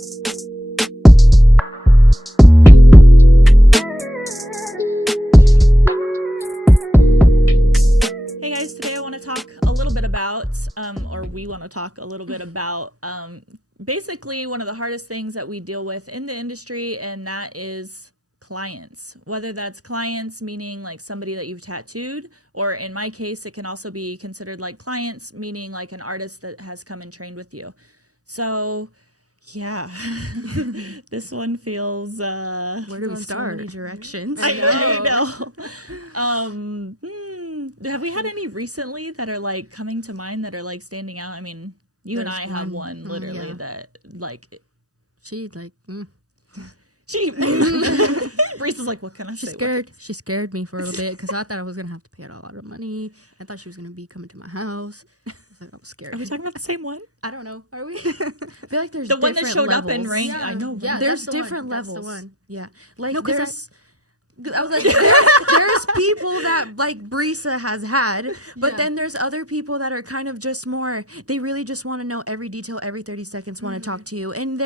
Hey guys, today I want to talk a little bit about, we want to talk a little bit about basically one of the hardest things that we deal with in the industry, and that is clients. Whether that's clients meaning like somebody that you've tattooed, or in my case it can also be considered like clients meaning like an artist that has come and trained with you. So yeah, this one feels where do we start? So many directions. I know. Have we had any recently that are like coming to mind that are like standing out? I mean, you and I have one literally that like she Bree's like, what can I say? She scared me for a little bit because I thought I was gonna have to pay a lot of money. I thought she was gonna be coming to my house. I was scared. Are we talking about the same one? I don't know. Are we? I feel like there's the one that showed levels. up in rain. Yeah. I know. Yeah, there's different one. levels. That's the one. Yeah, like no, I was like, there's people that like Brisa has had, but then there's other people that are kind of just more. They really just want to know every detail, every 30 seconds, want to talk to you, and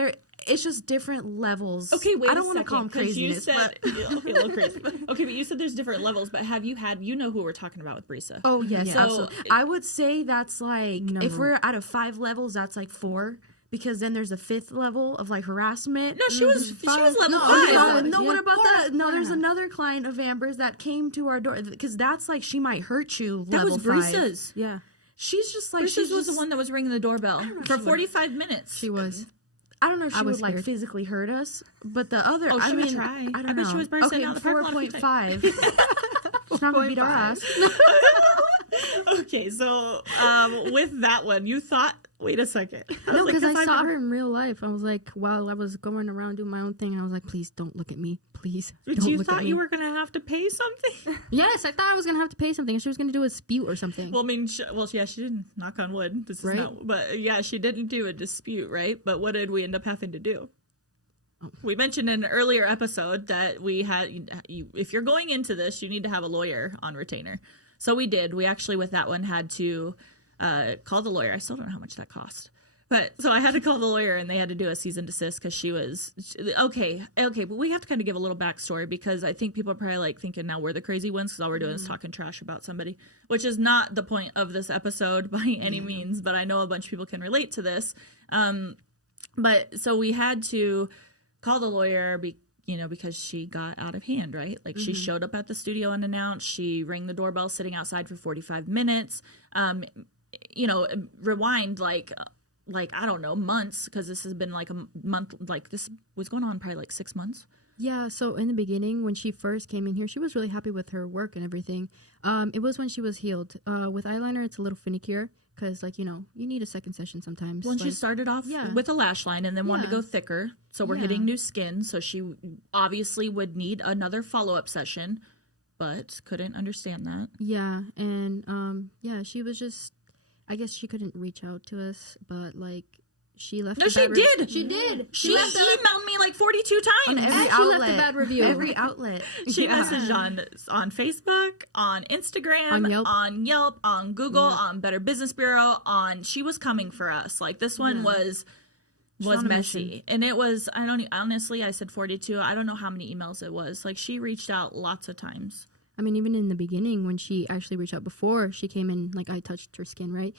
it's just different levels. Okay, wait. I don't want to call them craziness, but okay, a little crazy. Okay, but you said there's different levels. But have you had? You know who we're talking about with Brisa? Oh yes, So, absolutely. I would say that's like if we're out of 5 levels, that's like 4. Because then there's a 5th level of like harassment. No, she was level 5. No, what about that? No, there's another client of Amber's that came to our door because that's like she might hurt you. That level was 5. Brisa's. Yeah, she's just like Brisa's was the one that was ringing the doorbell for 45 minutes. She was. I don't know if she would like physically hurt us, but the other. Oh, I mean, try. I don't know. Bet she was bursting out the parking lot 4.5. She's not gonna beat our ass. Okay, so with that one, you thought. Wait a second. No, because I saw her in real life. I was like, while I was going around doing my own thing, I was like, please don't look at me. Please. But you thought you were going to have to pay something? Yes, I thought I was going to have to pay something. She was going to do a dispute or something. Well, I mean, she didn't. Knock on wood. This is not. But yeah, she didn't do a dispute, right? But what did we end up having to do? We mentioned in an earlier episode that we had, if you're going into this, you need to have a lawyer on retainer. So we did. We actually, with that one, had to call the lawyer. I still don't know how much that cost. But so I had to call the lawyer and they had to do a cease and desist because she was okay. But we have to kind of give a little backstory because I think people are probably like thinking now we're the crazy ones because all we're doing is talking trash about somebody, which is not the point of this episode by any means. But I know a bunch of people can relate to this. But so we had to call the lawyer because she got out of hand, right? Like she showed up at the studio unannounced. She rang the doorbell sitting outside for 45 minutes. Rewind like I don't know, months, because this has been like a month, like this was going on probably like 6 months. Yeah, so in the beginning when she first came in here, she was really happy with her work and everything. It was when she was healed. With eyeliner it's a little finickier because you need a second session sometimes. When she started off with a lash line and then wanted to go thicker, so we're hitting new skin, so she obviously would need another follow-up session, but couldn't understand that. Yeah, and she was just, I guess she couldn't reach out to us, but like she left. No, she did. She did. She emailed me like 42 times. On every outlet. She left a bad review. Every outlet. She messaged on Facebook, on Instagram, on Yelp, on Google, on Better Business Bureau. She was coming for us. Like this one was messy, and it was. I said 42. I don't know how many emails it was. Like she reached out lots of times. I mean, even in the beginning, when she actually reached out before she came in, like I touched her skin, right?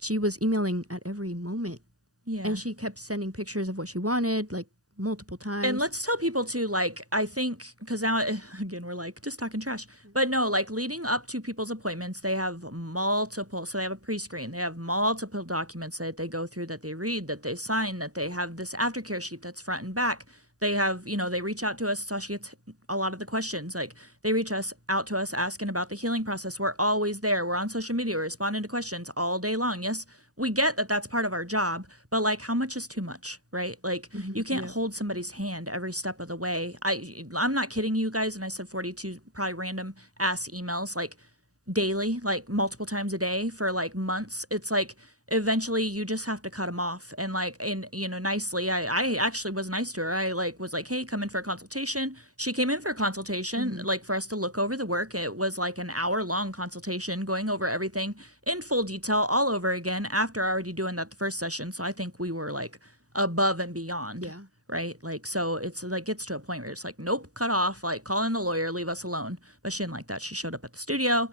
She was emailing at every moment. Yeah. And she kept sending pictures of what she wanted, like multiple times. And let's tell people too, like, I think, because now, again, we're like, just talking trash. But no, like leading up to people's appointments, they have so they have a pre-screen. They have multiple documents that they go through, that they read, that they sign, that they have this aftercare sheet that's front and back. They have, they reach out to us. Sasha gets a lot of the questions. Like, they reach out to us asking about the healing process. We're always there. We're on social media. We're responding to questions all day long. Yes, we get that that's part of our job. But, like, how much is too much, right? Like, you can't hold somebody's hand every step of the way. I'm not kidding you guys. And I said 42 probably random-ass emails, like, daily, like, multiple times a day for, like, months. It's, like, eventually you just have to cut them off. And like, nicely, I actually was nice to her. I was like, hey, come in for a consultation. She came in for a consultation, like for us to look over the work. It was like an hour-long consultation going over everything in full detail all over again after already doing that the first session. So I think we were like above and beyond. Yeah. Right? Like, so it's like gets to a point where it's like, nope, cut off, like call in the lawyer, leave us alone. But she didn't like that. She showed up at the studio.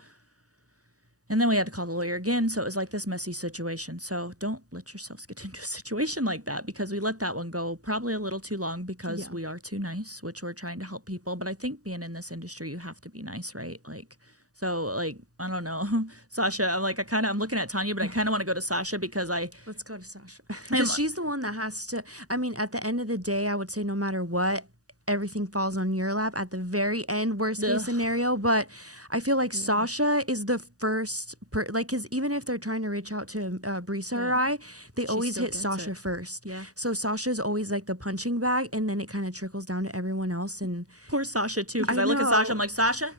And then we had to call the lawyer again. So it was like this messy situation. So don't let yourselves get into a situation like that, because we let that one go probably a little too long because we are too nice, which we're trying to help people. But I think being in this industry, you have to be nice, right? Like, so like, I don't know, Sasha, I'm looking at Tanya, but I kind of want to go to Sasha because let's go to Sasha. Because she's the one that has to, I mean, at the end of the day, I would say no matter what, everything falls on your lap at the very end, worst case scenario. But I feel like Sasha is the first, because even if they're trying to reach out to Brisa or I, they always hit Sasha first. Yeah. So Sasha's always like the punching bag, and then it kind of trickles down to everyone else. And poor Sasha too, because I look at Sasha, I'm like, Sasha,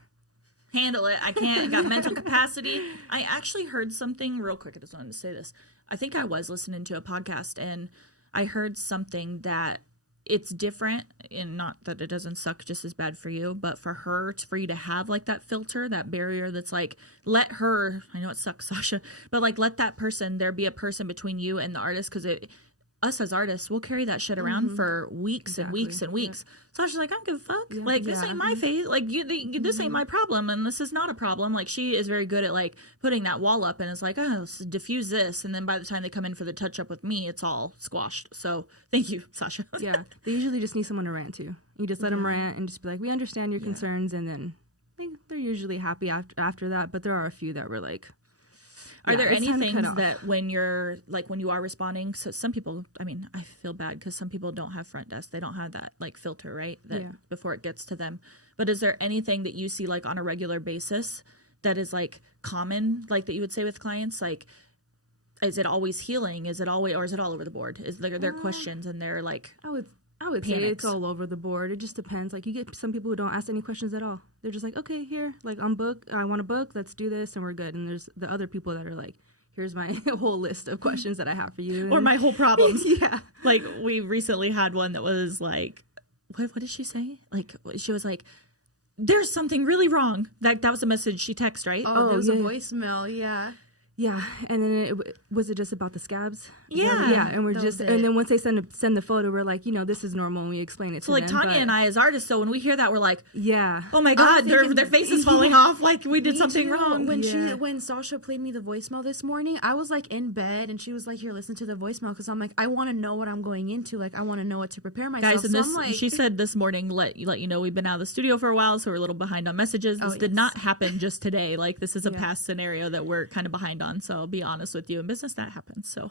handle it. I can't. I got mental capacity. I actually heard something real quick. I just wanted to say this. I think I was listening to a podcast, and I heard something that it's different, and not that it doesn't suck just as bad for you, but for her, for you to have like that filter, that barrier that's like, let her, I know it sucks, Sasha, but like let that person, there be a person between you and the artist, because us as artists, we'll carry that shit around for weeks and weeks and weeks. So Sasha's like, I don't give a fuck. Yeah. Like, this ain't my face. Like, this ain't my problem, and this is not a problem. Like, she is very good at, like, putting that wall up, and it's like, oh, so diffuse this. And then by the time they come in for the touch-up with me, it's all squashed. So thank you, Sasha. Yeah. They usually just need someone to rant to. You just let them rant and just be like, we understand your concerns, and then they're usually happy after that. But there are a few that were like, are there any things that when you're like, when you are responding, so some people, I mean, I feel bad because some people don't have front desk. They don't have that like filter, right? That before it gets to them. But is there anything that you see like on a regular basis that is like common, like that you would say with clients? Like, is it always healing? Is it always, or is it all over the board? Is there questions and they're like, I would say it's all over the board. It just depends. Like, you get some people who don't ask any questions at all. They're just like, okay, here, like, I want to book, let's do this, and we're good. And there's the other people that are like, here's my whole list of questions that I have for you. Or my whole problems. Yeah. Like, we recently had one that was like, what did she say? Like, she was like, there's something really wrong. That was a message she texted, right? Oh, there was a voicemail, yeah. Yeah, and then was it just about the scabs? Yeah, and and then once they send the photo, we're like, this is normal, and we explain it to them. So like Tanya and I as artists, so when we hear that, we're like, yeah, oh my god, their face is falling off, like we did something wrong. When Sasha played me the voicemail this morning, I was like in bed, and she was like, here, listen to the voicemail, because I'm like, I want to know what I'm going into, like I want to know what to prepare myself. Guys, and she said this morning, let you know, we've been out of the studio for a while, so we're a little behind on messages. This did not happen just today. Like, this is a past scenario that we're kind of behind on. So I'll be honest with you, in business that happens. So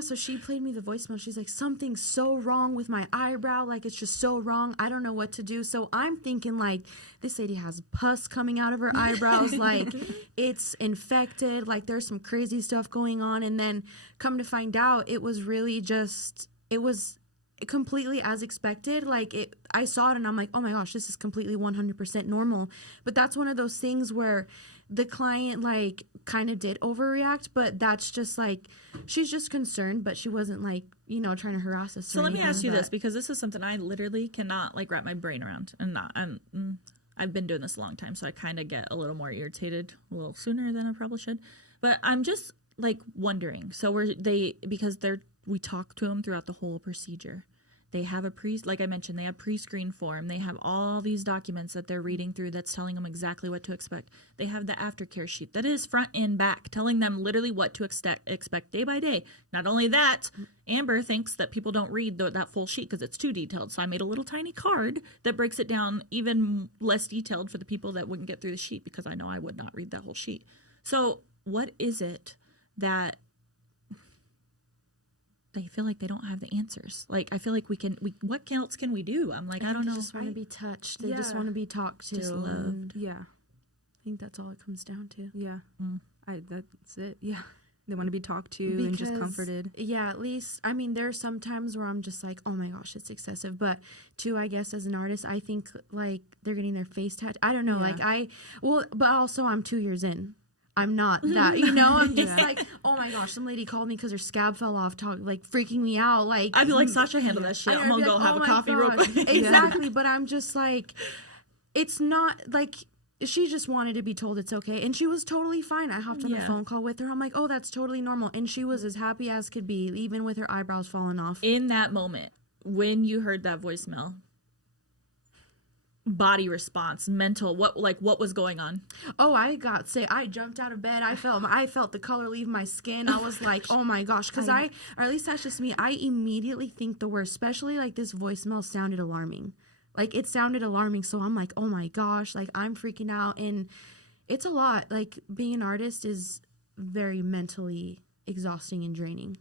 so she played me the voicemail. She's like, something's so wrong with my eyebrow, like it's just so wrong, I don't know what to do. So I'm thinking like, this lady has pus coming out of her eyebrows, like it's infected, like there's some crazy stuff going on. And then come to find out, it was really just, it was completely as expected. Like I saw it and I'm like, oh my gosh, this is completely 100% normal. But that's one of those things where the client like kind of did overreact, but that's just like, she's just concerned, but she wasn't like, trying to harass us. So let me ask you this, because this is something I literally cannot like wrap my brain around, and I've been doing this a long time, so I kind of get a little more irritated a little sooner than I probably should. But I'm just like wondering. So we talk to them throughout the whole procedure. They have like I mentioned, they have pre-screen form. They have all these documents that they're reading through that's telling them exactly what to expect. They have the aftercare sheet that is front and back, telling them literally what to expect day by day. Not only that, Amber thinks that people don't read that full sheet because it's too detailed. So I made a little tiny card that breaks it down even less detailed for the people that wouldn't get through the sheet, because I know I would not read that whole sheet. So what is it that they feel like they don't have the answers? Like, I feel like what else can we do? I'm like, I don't know. They just want to be touched. They just want to be talked to. Just loved. Yeah. I think that's all it comes down to. Yeah. That's it. Yeah. They want to be talked to and just comforted. Yeah, at least, I mean, there's some times where I'm just like, oh my gosh, it's excessive. But too, I guess as an artist, I think like they're getting their face tattooed. I don't know. Yeah. But also I'm 2 years in. I'm not that, I'm just like, oh my gosh, some lady called me because her scab fell off, like freaking me out. Like, I'd be like, Sasha, handle that shit. I'm gonna go have a coffee real quick. Exactly. But I'm just like, it's not like, she just wanted to be told it's okay, and she was totally fine. I hopped on a phone call with her. I'm like, oh, that's totally normal, and she was as happy as could be, even with her eyebrows falling off. In that moment, when you heard that voicemail, body response, mental, what was going on? Oh, I got sick. I jumped out of bed. I felt the color leave my skin. I was like, oh my gosh, because or at least that's just me. I immediately think the worst, especially like this voicemail sounded alarming. Like, it sounded alarming, so I'm like, oh my gosh, like, I'm freaking out, and it's a lot. Like, being an artist is very mentally exhausting and draining.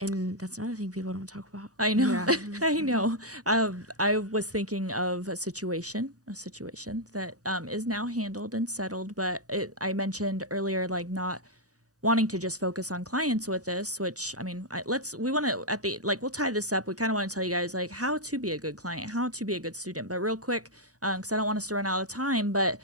And that's another thing people don't talk about. I know. Yeah. I know. I was thinking of a situation that is now handled and settled, but I mentioned earlier, like, not wanting to just focus on clients with this, which, I mean, we'll tie this up. We kind of want to tell you guys, like, how to be a good client, how to be a good student. But real quick, because I don't want us to run out of time, but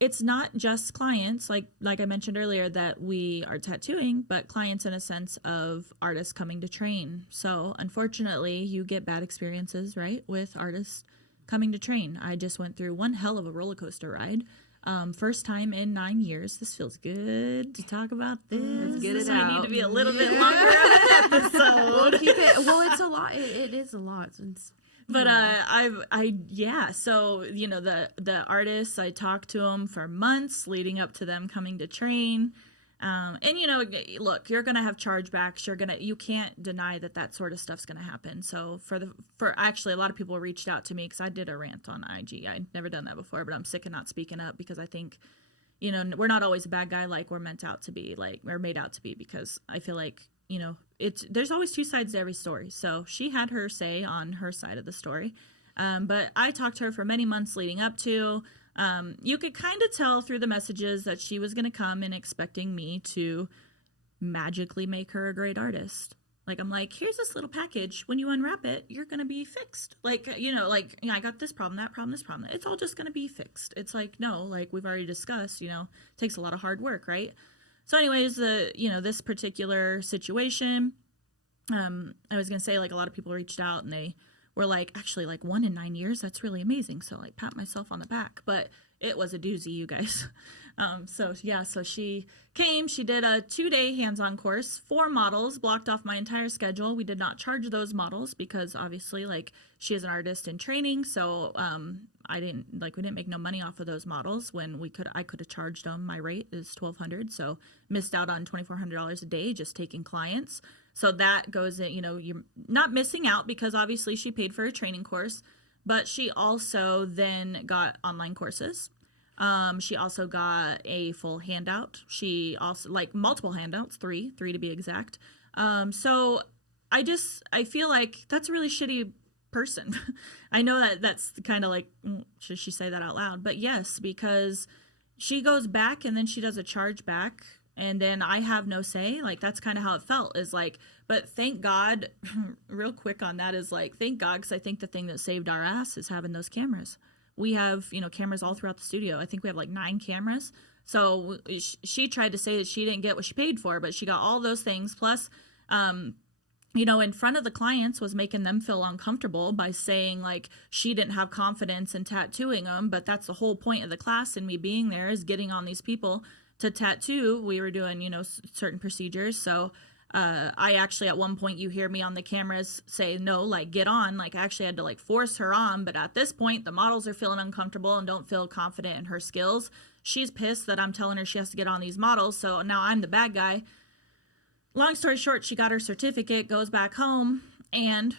it's not just clients, like I mentioned earlier, that we are tattooing, but clients in a sense of artists coming to train. So unfortunately, you get bad experiences, right, with artists coming to train. I just went through one hell of a roller coaster ride. First time in 9 years. This feels good to talk about this. Let's get it out. We need to be a little bit longer of an episode. It's a lot. It is a lot. But so, you know, the artists, I talked to them for months leading up to them coming to train. And, you know, look, you're going to have chargebacks. You can't deny that sort of stuff's going to happen. So actually, a lot of people reached out to me because I did a rant on IG. I'd never done that before, but I'm sick of not speaking up because I think, you know, we're not always a bad guy like we're meant out to be, like we're made out to be, because I feel like, you know, there's always two sides to every story. So she had her say on her side of the story. But I talked to her for many months leading up to. You could kind of tell through the messages that she was going to come in expecting me to magically make her a great artist. Like, I'm like, here's this little package. When you unwrap it, you're going to be fixed. Like, I got this problem, that problem, this problem. It's all just going to be fixed. It's like, no, like we've already discussed, you know, it takes a lot of hard work, right? So anyways, this particular situation, I was going to say, like, a lot of people reached out and they were like, actually, like 1 in 9 years, that's really amazing. So, like, pat myself on the back. But it was a doozy, you guys. So she came, she did a 2-day hands-on course, 4 models, blocked off my entire schedule. We did not charge those models because obviously, like, she is an artist in training. So, we didn't make no money off of those models when I could have charged them. My rate is $1,200. So missed out on $2,400 a day just taking clients. So that goes in, you know, you're not missing out because obviously she paid for a training course, but she also then got online courses. She also got a full handout. She also, like, multiple handouts, three to be exact. So I feel like that's a really shitty person. I know that's kind of like, should she say that out loud? But yes, because she goes back and then she does a charge back. And then I have no say. Like, that's kind of how it felt, is like, but thank God, real quick on that, is like, thank God, because I think the thing that saved our ass is having those cameras. We have, you know, cameras all throughout the studio. I think we have like 9 cameras. So she tried to say that she didn't get what she paid for, but she got all those things. Plus, you know, in front of the clients was making them feel uncomfortable by saying, like, she didn't have confidence in tattooing them. But that's the whole point of the class and me being there, is getting on these people to tattoo. We were doing, you know, certain procedures. So I actually, at one point, you hear me on the cameras say, no, like, get on. Like, I actually had to, like, force her on. But at this point, the models are feeling uncomfortable and don't feel confident in her skills. She's pissed that I'm telling her she has to get on these models. So now I'm the bad guy. Long story short, she got her certificate, goes back home, and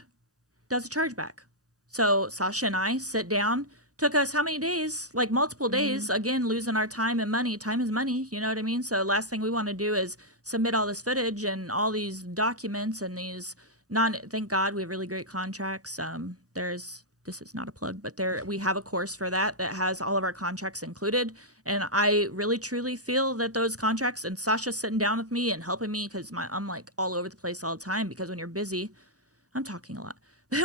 does a chargeback. So Sasha and I sit down. Took us how many days? Like, multiple days. Again, losing our time and money. Time is money, you know what I mean? So last thing we want to do is submit all this footage and all these documents and these thank God we have really great contracts. This is not a plug, but we have a course for that has all of our contracts included. And I really truly feel that those contracts, and Sasha's sitting down with me and helping me because I'm like all over the place all the time, because when you're busy, I'm talking a lot.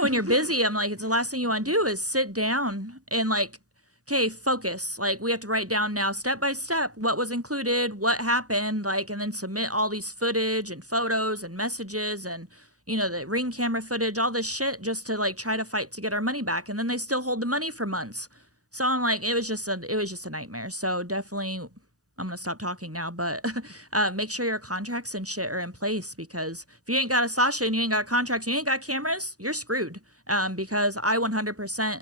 When you're busy, I'm like, it's the last thing you want to do is sit down and, like, okay, focus. Like, we have to write down now step by step what was included, what happened, like, and then submit all these footage and photos and messages and, you know, the Ring camera footage, all this shit, just to, like, try to fight to get our money back. And then they still hold the money for months. So I'm like, it was just a nightmare. So definitely, I'm gonna stop talking now, but make sure your contracts and shit are in place, because if you ain't got a Sasha and you ain't got contracts, you ain't got cameras, you're screwed. Because I 100%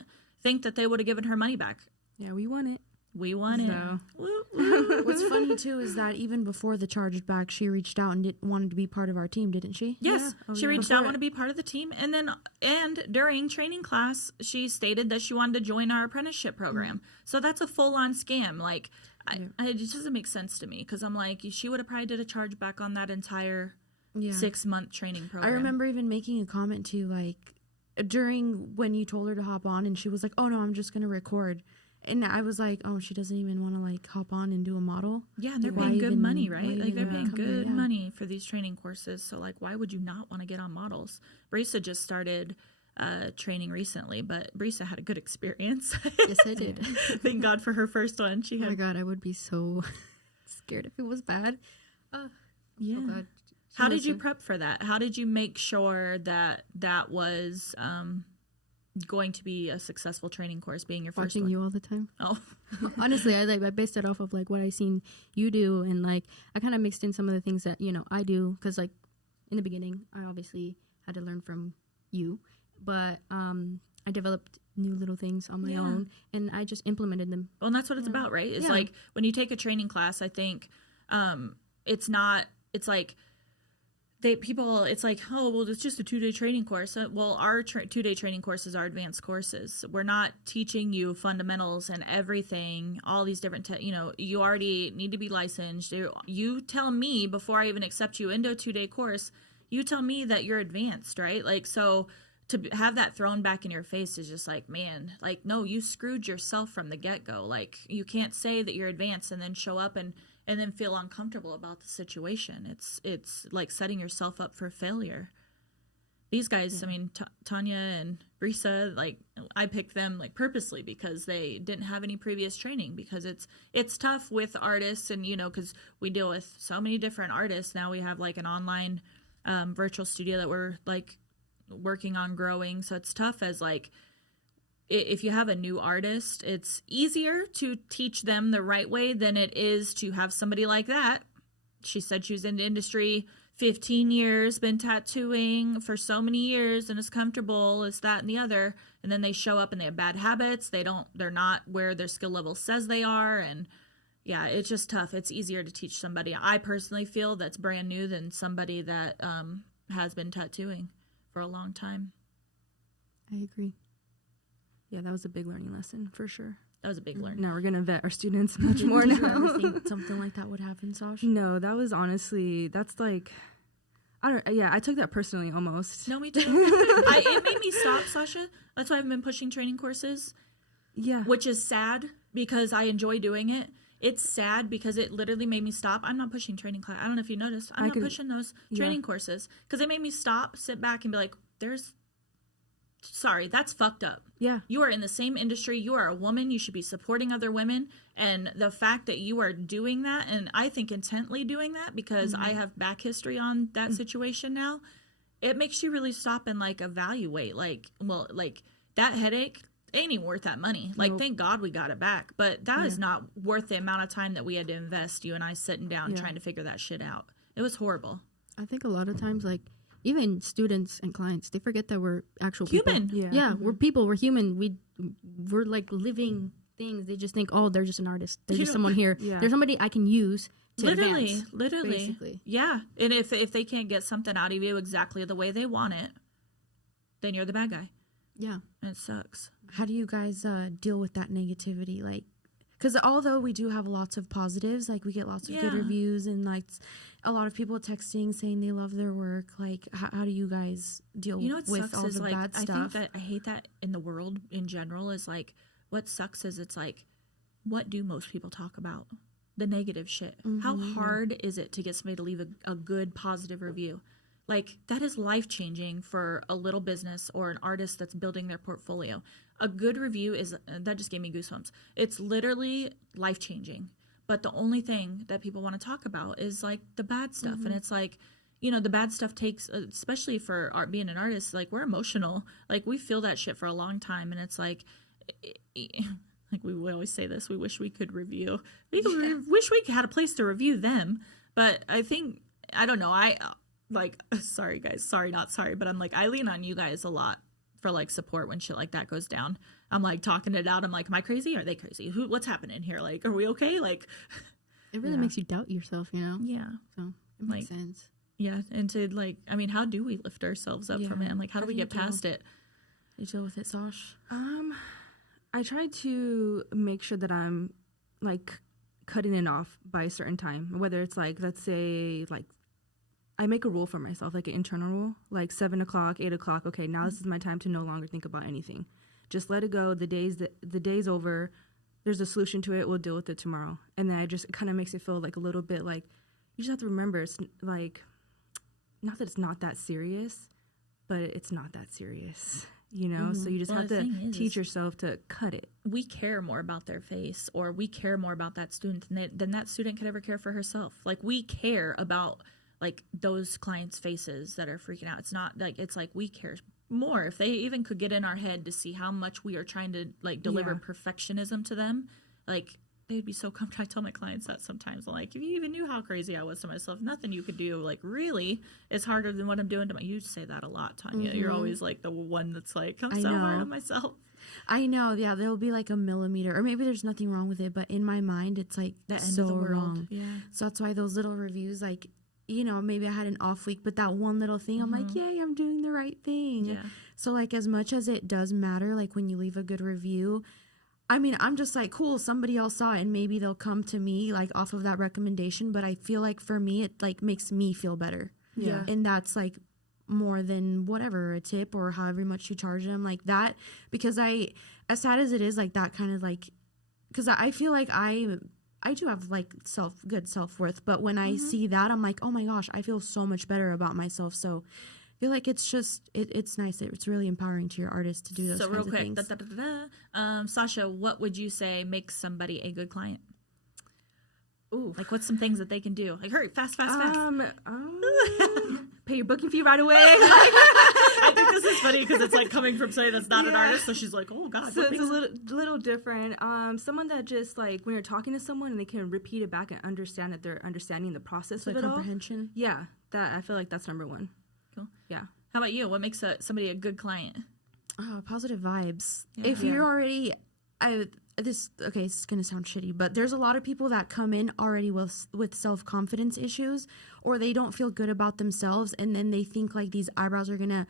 think that they would have given her money back. Yeah, we won it. We won it. What's funny too is that even before the chargeback, she reached out and wanted to be part of our team, didn't she? Yes, Yeah. she reached out, wanted to be part of the team, and during training class, she stated that she wanted to join our apprenticeship program. So that's a full-on scam. Like, it just doesn't make sense to me, because I'm like, she would have probably did a chargeback on that entire 6-month training program. I remember even making a comment to, like, during when you told her to hop on, and she was like, "Oh no, I'm just gonna record." And I was like, oh, she doesn't even want to, like, hop on and do a model. Yeah, and they're paying good money, right? Like, they're paying good money for these training courses. So, like, why would you not want to get on models? Brisa just started training recently, but Brisa had a good experience. Yes, I did. Thank God for her first one. Oh my God, I would be so scared if it was bad. Yeah. Oh God. How did you prep for that? How did you make sure that that was going to be a successful training course, being your first watching one? you all the time? Oh. Honestly, I based it off of, like, what I seen you do, and, like, I kind of mixed in some of the things that, you know, I do, because, like, in the beginning I obviously had to learn from you, but I developed new little things on my own, and I just implemented them. Well, and that's what it's about, right? It's like, when you take a training class, I think it's like it's like, oh, well, it's just a 2-day training course. Well, our 2-day training courses are advanced courses. We're not teaching you fundamentals and everything, all these different, you already need to be licensed. You tell me before I even accept you into a 2-day course, you tell me that you're advanced, right? Like, so to have that thrown back in your face is just like, man, like, no, you screwed yourself from the get-go. Like, you can't say that you're advanced and then show up and then feel uncomfortable about the situation. It's like setting yourself up for failure. These guys, I mean, Tanya and Brisa, like, I picked them, like, purposely because they didn't have any previous training, because it's tough with artists, and, because we deal with so many different artists. Now we have, like, an online virtual studio that we're, like, working on growing. So it's tough as, like, if you have a new artist, it's easier to teach them the right way than it is to have somebody like that. She said she was in the industry 15 years, been tattooing for so many years, and is comfortable, is that and the other. And then they show up and they have bad habits. They're not where their skill level says they are. And yeah, it's just tough. It's easier to teach somebody, I personally feel, that's brand new than somebody that has been tattooing for a long time. I agree. Yeah, that was a big learning lesson for sure. That was a big learning. Now we're gonna vet our students much more Did now. you ever think something like that would happen, Sasha? No, that was honestly, that's like, I took that personally almost. No, me too. It made me stop, Sasha. That's why I've been pushing training courses. Yeah. Which is sad, because I enjoy doing it. It's sad because it literally made me stop. I'm not pushing training class. I don't know if you noticed. I'm not pushing those training courses, because it made me stop, sit back, and be like, sorry, that's fucked up. Yeah. You are in the same industry. You are a woman. You should be supporting other women. And the fact that you are doing that, and I think intently doing that, because I have back history on that situation now, it makes you really stop and, like, evaluate, like, well, like, that headache ain't even worth that money. Like, thank God we got it back. But that is not worth the amount of time that we had to invest, you and I sitting down trying to figure that shit out. It was horrible. I think a lot of times, like, even students and clients, they forget that we're actual human. People. Yeah, we're people. We're human. We're like living things. They just think, oh, they're just an artist. They're just someone here. Yeah. They're somebody I can use to advance. Literally. Basically. Yeah. And if they can't get something out of you exactly the way they want it, then you're the bad guy. Yeah. And it sucks. How do you guys deal with that negativity? Like, because although we do have lots of positives, like, we get lots of good reviews, and, like, a lot of people texting saying they love their work. Like, how do you guys deal with all the bad stuff? I hate that in the world in general. Is like, what sucks is it's like, what do most people talk about? The negative shit. How hard is it to get somebody to leave a good, positive review? Like, that is life-changing for a little business or an artist that's building their portfolio. A good review that just gave me goosebumps. It's literally life-changing. But the only thing that people want to talk about is, like, the bad stuff. And it's like, the bad stuff takes, especially for being an artist, like, we're emotional. Like, we feel that shit for a long time. And it's like, like we always say this, we wish we could review. Wish we had a place to review them. But I think, I don't know, I like, sorry guys, not sorry, but I'm like, I lean on you guys a lot for like support when shit like that goes down. I'm like talking it out. I'm like, am I crazy? Are they crazy? What's happening here? Like, are we okay? Like, it really makes you doubt yourself, you know? Yeah. So it makes sense. Yeah. And to like, I mean, how do we lift ourselves up from it? And like, how do we get past it? You deal with it, Sash? I try to make sure that I'm like cutting it off by a certain time, whether it's like, let's say like I make a rule for myself, like an internal rule, like 7 o'clock, 8 o'clock. Okay, now this is my time to no longer think about anything. Just let it go. The day's over. There's a solution to it. We'll deal with it tomorrow. And then it kind of makes it feel like a little bit like you just have to remember it's like, not that it's not that serious, but it's not that serious, you know? Mm-hmm. So you just have to teach yourself to cut it. We care more about their face, or we care more about that student than that student could ever care for herself. Like, we care about like those clients' faces that are freaking out. It's not like, it's like we care more. If they even could get in our head to see how much we are trying to like deliver perfectionism to them, like they'd be so comfortable. I tell my clients that sometimes. I'm like, if you even knew how crazy I was to myself, nothing you could do, like, really is harder than what I'm doing to my, you say that a lot, Tanya. Mm-hmm. You're always like the one that's like, I'm so hard on myself. I know. Yeah. There'll be like a millimeter, or maybe there's nothing wrong with it, but in my mind, it's like the end of the world. Wrong. Yeah. So that's why those little reviews, like, you know, maybe I had an off week, but that one little thing, I'm like, yay, I'm doing the right thing. Yeah. So, like, as much as it does matter, like, when you leave a good review, I mean, I'm just like, cool, somebody else saw it, and maybe they'll come to me, like, off of that recommendation. But I feel like for me, it, like, makes me feel better. Yeah. And that's, like, more than whatever, a tip or however much you charge them, like that. Because as sad as it is, like, that kind of, like, because I feel like I do have like good self-worth, but when I see that, I'm like, oh my gosh, I feel so much better about myself. So I feel like it's just it's nice. It's really empowering to your artist to do those kinds of things. So real quick, Sasha, what would you say makes somebody a good client? Ooh, like what's some things that they can do? Like, hurry, fast. Pay your booking fee right away. I think this is funny because it's like coming from somebody that's not an artist, so she's like, oh god. So it's a little different. Someone that just like when you're talking to someone and they can repeat it back and understand that they're understanding the process of it comprehension. All. Yeah, that I feel like that's number one. Cool. Yeah. How about you? What makes somebody a good client? Positive vibes. Yeah. If you're already, this is gonna sound shitty, but there's a lot of people that come in already with self-confidence issues, or they don't feel good about themselves, and then they think like these eyebrows are gonna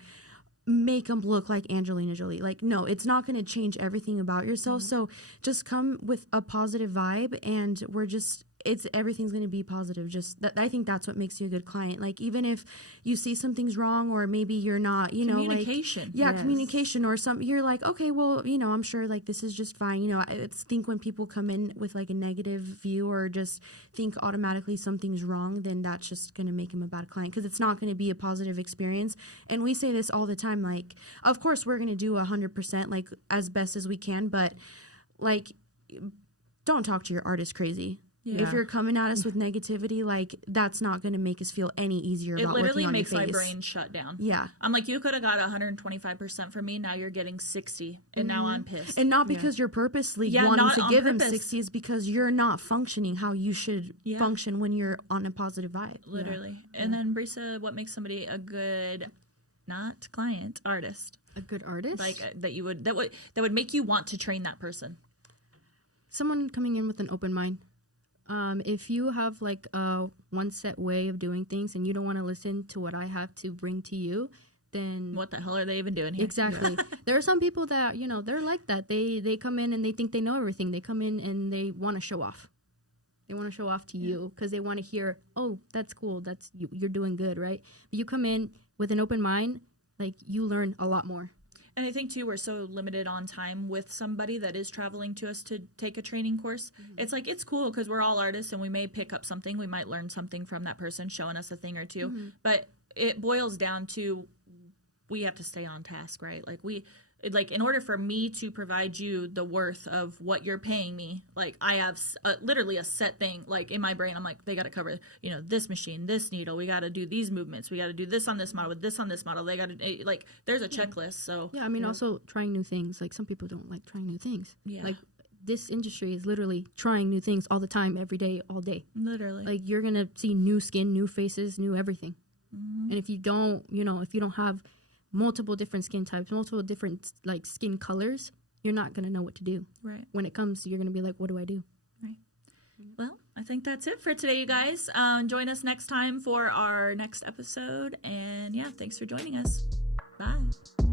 make them look like Angelina Jolie. Like, no, it's not gonna change everything about yourself. So just come with a positive vibe, and everything's going to be positive. Just that, I think that's what makes you a good client. Like, even if you see something's wrong, or maybe you're not, you know, like communication. Yeah, yes. Communication, or you're like, okay, well, you know, I'm sure like this is just fine. You know, I think when people come in with like a negative view, or just think automatically something's wrong, then that's just going to make them a bad client, because it's not going to be a positive experience. And we say this all the time. Like, of course, we're going to do 100%, like as best as we can, but like, don't talk to your artist crazy. Yeah. If you're coming at us with negativity, like, that's not going to make us feel any easier about working on your face. It literally makes my brain shut down. Yeah. I'm like, you could have got 125% from me. Now you're getting 60, and now I'm pissed. And not because you're purposely wanting to give him 60, is because you're not functioning how you should function when you're on a positive vibe. Literally. Yeah. And then, Brisa, what makes somebody a good, not client, artist? A good artist? Like, that would make you want to train that person. Someone coming in with an open mind. If you have like a one set way of doing things and you don't want to listen to what I have to bring to you, then what the hell are they even doing here? Exactly. There are some people that, you know, they're like that. They come in and they think they know everything. They come in and they want to show off. They want to show off to you because they want to hear, oh, that's cool. That's you're doing good, right? But you come in with an open mind, like, you learn a lot more. And I think, too, we're so limited on time with somebody that is traveling to us to take a training course. Mm-hmm. It's like, it's cool because we're all artists and we may pick up something. We might learn something from that person showing us a thing or two. Mm-hmm. But it boils down to we have to stay on task, right? Like, in order for me to provide you the worth of what you're paying me, like, I have literally a set thing, like, in my brain. I'm like, they got to cover, you know, this machine, this needle. We got to do these movements. We got to do this on this model with this on this model. They got to, like, there's a checklist. So yeah, I mean, also trying new things. Like, some people don't like trying new things. Yeah. Like, this industry is literally trying new things all the time, every day, all day. Literally. Like, you're gonna see new skin, new faces, new everything. And if you don't, if you don't have multiple different skin types, multiple different like skin colors, you're not gonna know what to do. Right. When it comes, you're gonna be like, what do I do? Right. Well, I think that's it for today, you guys. Join us next time for our next episode. And yeah, thanks for joining us. Bye.